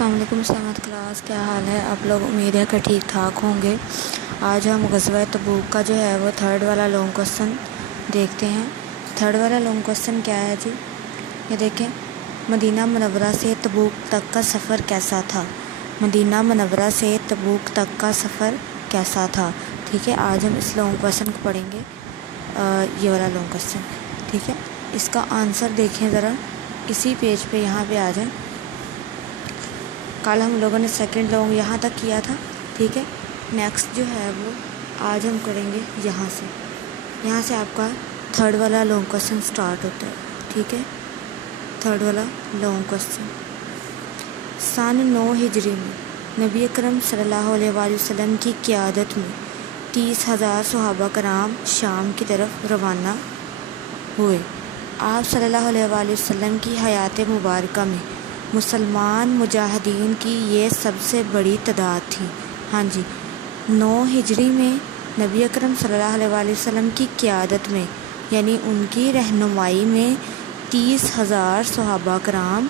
अस्सलाम वालेकुम seventh class, क्या हाल है आप लोग। उम्मीद है कि ठीक ठाक होंगे। आज हम ग़ज़वा तबूक का जो है वो थर्ड वाला लॉन्ग क्वेश्चन देखते हैं। थर्ड वाला लॉन्ग क्वेश्चन क्या है जी, ये देखें। मदीना मुनव्वरा से तबूक तक का सफ़र कैसा था। मदीना मुनव्वरा से तबूक तक का सफ़र कैसा था। ठीक है, आज हम इस लॉन्ग क्वेश्चन को पढ़ेंगे, ये वाला लॉन्ग क्वेश्चन। ठीक है, इसका आंसर देखें ज़रा, इसी पेज पे यहाँ पे आ जाए। कल हम लोगों ने सेकंड लॉन्ग यहाँ तक किया था। ठीक है, नेक्स्ट जो है वो आज हम करेंगे यहाँ से। यहाँ से आपका थर्ड वाला लॉन्ग क्वेश्चन स्टार्ट होता है। ठीक है, थर्ड वाला लॉन्ग क्वेश्चन। सन 9 हिजरी में नबी अकरम सल्लल्लाहु अलैहि वसल्लम की क़यादत में 30,000 सहाबा कराम शाम की तरफ रवाना हुए। आप सल्लल्लाहु अलैहि वसल्लम की हयात मुबारका में मुसलमान मुजाहिदीन की ये सबसे बड़ी तादाद थी। हाँ जी, 9 हिजरी में नबी अकरम सल्लल्लाहु अलैहि वसल्लम की क़यादत में, यानी उनकी रहनुमाई में 30,000 सहाबा कराम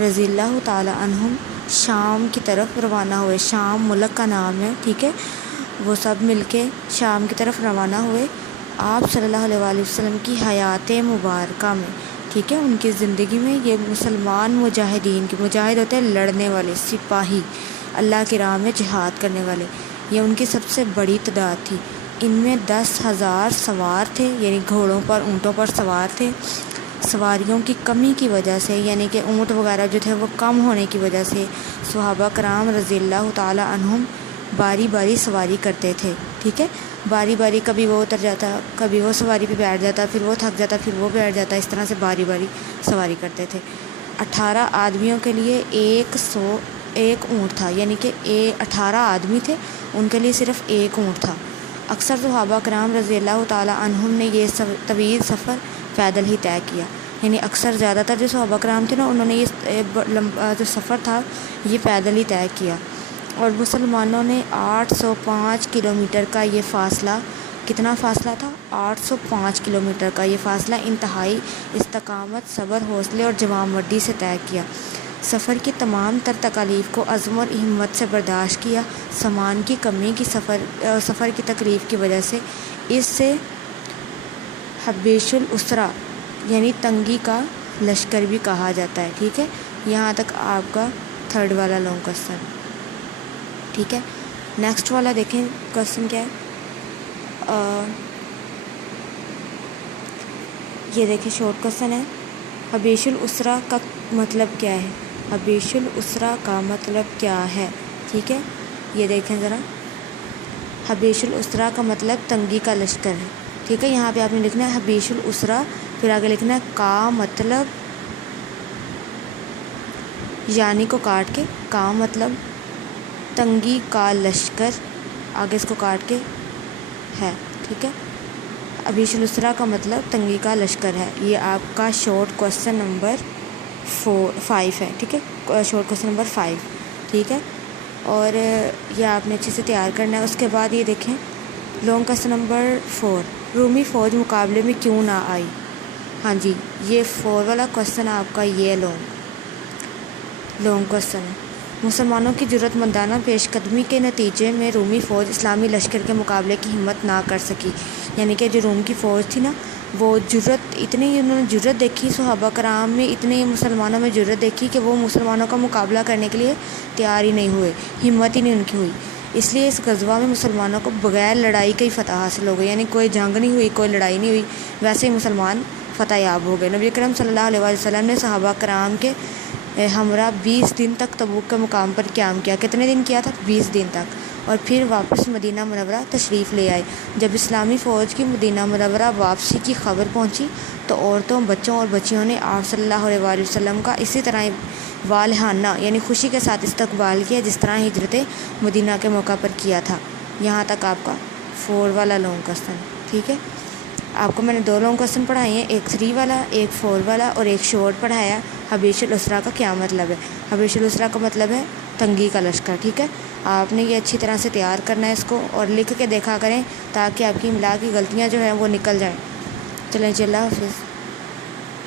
रज़ियल्लाहु ताला अन्हुम शाम की तरफ रवाना हुए। शाम मुल्क का नाम है। ठीक है, वो सब मिलके शाम की तरफ रवाना हुए आप सल्लल्लाहु अलैहि वसल्लम की हयात मुबारका में। ठीक है, उनकी ज़िंदगी में ये मुसलमान मुजाहिदीन की, मुजाहिद होते हैं लड़ने वाले, सिपाही, अल्लाह की राह में जिहाद करने वाले, ये उनकी सबसे बड़ी तादाद थी। इनमें 10,000 सवार थे, यानी घोड़ों पर, ऊँटों पर सवार थे। सवारियों की कमी की वजह से, यानी कि ऊँट वगैरह जो थे वो कम होने की वजह से सहाबा कराम रज़ियल्लाहु ताला अन्हुम बारी बारी सवारी करते थे। ठीक है, बारी बारी, कभी वो उतर जाता, कभी वो सवारी पे बैठ जाता, फिर वो थक जाता, फिर वो बैठ जाता, इस तरह से बारी बारी सवारी करते थे। 18 आदमियों के लिए 101 ऊँट था, यानी कि 18 आदमी थे, उनके लिए सिर्फ़ एक ऊँट था। अक्सर सहाबा कराम रज़ियल्लाहु ताला अन्हुम ने ये तवील सफ़र पैदल ही तय किया, यानी अक्सर ज़्यादातर जो सहाबा कराम थे ना, उन्होंने ये लंबा जो सफ़र था ये पैदल ही तय किया। और मुसलमानों ने 805 किलोमीटर का ये फ़ासला, कितना फ़ासला था, 805 किलोमीटर का ये फ़ासला इंतहाई इस्तकामत, सब्र, हौसले और जवाबमर्दी से तय किया। सफ़र की तमाम तर तकालीफ़ को अज़्म और हिम्मत से बर्दाश्त किया। सामान की कमी की सफ़र की तकलीफ़ की वजह से इससे हबीशुल उसरा, यानी तंगी का लश्कर भी कहा जाता है। ठीक है, यहाँ तक आपका थर्ड वाला लॉन्ग क्वेश्चन। ठीक है, नेक्स्ट वाला देखें क्वेश्चन क्या है। ये देखें, शॉर्ट क्वेश्चन है। हबीशुल उसरा का मतलब क्या है। हबीशुल उसरा का मतलब क्या है। ठीक है, ये देखें ज़रा। हबीशुल उसरा का मतलब तंगी का लश्कर है। ठीक है, यहाँ पे आपने लिखना है हबीशुल उसरा, फिर आगे लिखना है का मतलब, यानी को काट के, का मतलब तंगी का लश्कर, आगे इसको काट के है। ठीक है, हबीशुल उसरा का मतलब तंगी का लश्कर है। ये आपका शॉर्ट क्वेश्चन नंबर 5 है। ठीक है, शॉर्ट क्वेश्चन नंबर 5। ठीक है, और ये आपने अच्छे से तैयार करना है। उसके बाद ये देखें लॉन्ग क्वेश्चन नंबर 4, रूमी फ़ौज मुकाबले में क्यों ना आई। हाँ जी, ये 4 वाला क्वेश्चन आपका ये लॉन्ग क्वेश्चन है। मुसलमानों की ज़रूरतमंदाना पेशकदमी के नतीजे में रूमी फ़ौज इस्लामी लश्कर के मुकाबले की हिम्मत ना कर सकी, यानी कि जो रूम की फ़ौज थी ना, वो उन्होंने जुर्रत देखी, सहाबा कराम में इतने मुसलमानों में जुर्रत देखी कि वो मुसलमानों का मुकाबला करने के लिए तैयार ही नहीं हुए, हिम्मत ही नहीं उनकी हुई। इसलिए इस ग़ज़वा में मुसलमानों को बग़ैर लड़ाई की फ़तह हासिल हो गई, यानी कोई जंग नहीं हुई, कोई लड़ाई नहीं हुई, वैसे ही मुसलमान फ़तह याब हो गए। नबी अकरम सल्लल्लाहु अलैहि वसल्लम ने सहाबा कराम के हमरा 20 दिन तक तबूक के मुकाम पर क़याम किया। कितने दिन किया था, 20 दिन तक। और फिर वापस मदीना मुनव्वरा तशरीफ़ ले आए। जब इस्लामी फ़ौज की मदीना मुनव्वरा वापसी की खबर पहुंची तो औरतों, बच्चों और बच्चियों ने आप सल्लल्लाहु अलैहि वसल्लम का इसी तरह वालहाना, यानी खुशी के साथ इस्तकबाल किया, जिस तरह हिजरत मदीना के मौका पर किया था। यहाँ तक आपका 4 वाला लॉन्ग क्वेश्चन। ठीक है, आपको मैंने 2 लॉन्ग क्वेश्चन पढ़ाए हैं, एक 3 वाला, एक 4 वाला और एक शॉर्ट पढ़ाया। हबीशुल उसरा का क्या मतलब है। हबीशुल उसरा का मतलब है तंगी का लश्कर। ठीक है, आपने ये अच्छी तरह से तैयार करना है इसको, और लिख के देखा करें ताकि आपकी इमला की गलतियाँ जो हैं वो निकल जाएँ। चलें, अल्लाह हाफ़िज़।